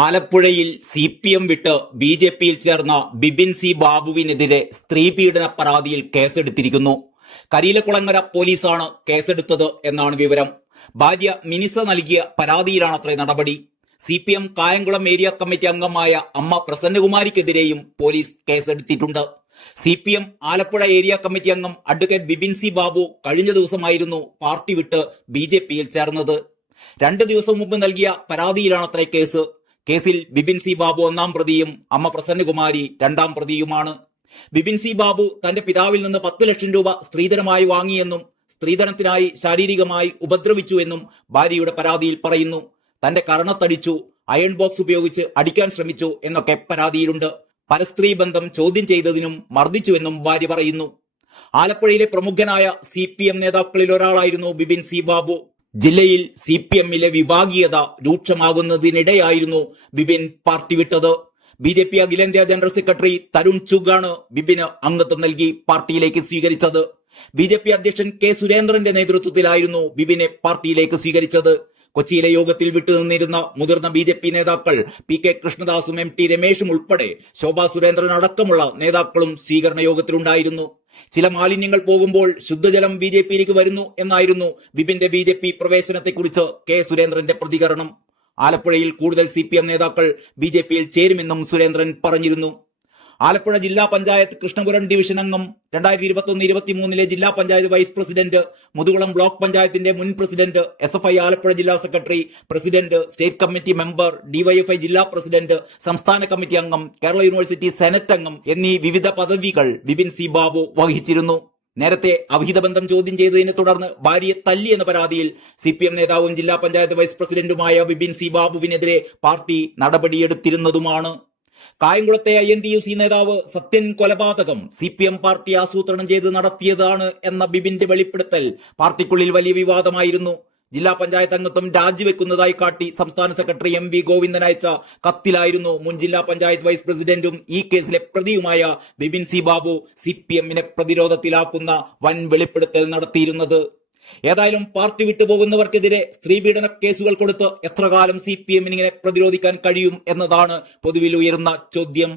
ആലപ്പുഴയിൽ CPM വിട്ട് BJPയിൽ ചേർന്ന ബിബിൻ സി ബാബുവിനെതിരെ സ്ത്രീപീഡന പരാതിയിൽ കേസെടുത്തിരിക്കുന്നു. കരിയിലക്കുളങ്ങര പോലീസാണ് കേസെടുത്തത് എന്നാണ് വിവരം. ഭാര്യ മിനിസ നൽകിയ പരാതിയിലാണത്രേ നടപടി. CPM കായംകുളം ഏരിയ കമ്മിറ്റി അംഗമായ അമ്മ പ്രസന്നകുമാരിക്കെതിരെയും പോലീസ് കേസെടുത്തിട്ടുണ്ട്. CPM ആലപ്പുഴ ഏരിയ കമ്മിറ്റി അംഗം അഡ്വക്കേറ്റ് ബിബിൻ സി ബാബു കഴിഞ്ഞ ദിവസമായിരുന്നു പാർട്ടി വിട്ട് BJPയിൽ ചേർന്നത്. 2 ദിവസം മുമ്പ് നൽകിയ പരാതിയിലാണത്രേ കേസ്. കേസിൽ ബിബിൻ സി ബാബു 1-ാം പ്രതിയും അമ്മ പ്രസന്നകുമാരി 2-ാം പ്രതിയുമാണ്. ബിബിൻ സി ബാബു തന്റെ പിതാവിൽ നിന്ന് 10 ലക്ഷം രൂപ സ്ത്രീധനമായി വാങ്ങിയെന്നും സ്ത്രീധനത്തിനായി ശാരീരികമായി ഉപദ്രവിച്ചു എന്നും ഭാര്യയുടെ പരാതിയിൽ പറയുന്നു. തന്റെ കരണത്തടിച്ചു, അയൺ ബോക്സ് ഉപയോഗിച്ച് അടിക്കാൻ ശ്രമിച്ചു എന്നൊക്കെ പരാതിയിലുണ്ട്. പരസ്ത്രീ ബന്ധം ചോദ്യം ചെയ്തതിനും മർദ്ദിച്ചുവെന്നും ഭാര്യ പറയുന്നു. ആലപ്പുഴയിലെ പ്രമുഖനായ CPM നേതാക്കളിൽ ഒരാളായിരുന്നു ബിബിൻ സി ബാബു. ജില്ലയിൽ CPMലെ വിഭാഗീയത രൂക്ഷമാകുന്നതിനിടെയായിരുന്നു ബിബിൻ പാർട്ടി വിട്ടത്. BJP അഖിലേന്ത്യാ ജനറൽ സെക്രട്ടറി തരുൺ ചുഗാണ് ബിബിന് അംഗത്വം നൽകി പാർട്ടിയിലേക്ക് സ്വീകരിച്ചത്. BJP അധ്യക്ഷൻ K സുരേന്ദ്രന്റെ നേതൃത്വത്തിലായിരുന്നു ബിബിനെ പാർട്ടിയിലേക്ക് സ്വീകരിച്ചത്. കൊച്ചിയിലെ യോഗത്തിൽ വിട്ടുനിന്നിരുന്ന മുതിർന്ന BJP നേതാക്കൾ PK കൃഷ്ണദാസും MT രമേശും ഉൾപ്പെടെ ശോഭാ സുരേന്ദ്രൻ അടക്കമുള്ള നേതാക്കളും സ്വീകരണ യോഗത്തിലുണ്ടായിരുന്നു. ചില മാലിന്യങ്ങൾ പോകുമ്പോൾ ശുദ്ധജലം BJPയിലേക്ക് വരുന്നു എന്നായിരുന്നു ബിബിന്റെ BJP പ്രവേശനത്തെക്കുറിച്ച് K സുരേന്ദ്രന്റെ പ്രതികരണം. ആലപ്പുഴയിൽ കൂടുതൽ CPM നേതാക്കൾ BJPയിൽ ചേരുമെന്നും സുരേന്ദ്രൻ പറഞ്ഞിരുന്നു. ആലപ്പുഴ ജില്ലാ പഞ്ചായത്ത് കൃഷ്ണപുരം ഡിവിഷൻ അംഗം, 2021-23 ജില്ലാ panchayat vice president, Muthukulam block പഞ്ചായത്തിന്റെ മുൻ പ്രസിഡന്റ്, SFI ആലപ്പുഴ ജില്ലാ secretary, president, state committee member, DYFI ജില്ലാ പ്രസിഡന്റ്, സംസ്ഥാന കമ്മിറ്റി അംഗം, കേരള യൂണിവേഴ്സിറ്റി സെനറ്റ് അംഗം എന്നീ വിവിധ പദവികൾ ബിബിൻ സി ബാബു വഹിച്ചിരുന്നു. നേരത്തെ അവിഹിത ബന്ധം ചോദ്യം ചെയ്തതിനെ തുടർന്ന് ഭാര്യയെ തല്ലി എന്ന പരാതിയിൽ CPM നേതാവും ജില്ലാ പഞ്ചായത്ത് വൈസ് പ്രസിഡന്റുമായ ബിബിൻ സി ബാബുവിനെതിരെ പാർട്ടി നടപടിയെടുത്തിരുന്നതുമാണ്. കായംകുളത്തെ INTUC നേതാവ് സത്യൻ കൊലപാതകം CPM പാർട്ടി ആസൂത്രണം ചെയ്ത് നടത്തിയതാണ് എന്ന ബിബിന്റെ വെളിപ്പെടുത്തൽ പാർട്ടിക്കുള്ളിൽ വലിയ വിവാദമായിരുന്നു. ജില്ലാ പഞ്ചായത്ത് അംഗത്വം രാജിവെക്കുന്നതായി കാട്ടി സംസ്ഥാന സെക്രട്ടറി MV ഗോവിന്ദൻ അയച്ച കത്തിലായിരുന്നു മുൻ ജില്ലാ പഞ്ചായത്ത് വൈസ് പ്രസിഡന്റും ഈ കേസിലെ പ്രതിയുമായ ബിബിൻ സി ബാബു CPMനെ പ്രതിരോധത്തിലാക്കുന്ന വൻ വെളിപ്പെടുത്തൽ നടത്തിയിരുന്നത്. ഏതായാലും പാർട്ടി വിട്ടുപോകുന്നവർക്കെതിരെ സ്ത്രീപീഡന കേസുകൾ കൊടുത്ത് എത്ര കാലം CPMനിങ്ങനെ പ്രതിരോധിക്കാൻ കഴിയും എന്നതാണ് പൊതുവിൽ ഉയരുന്ന ചോദ്യം.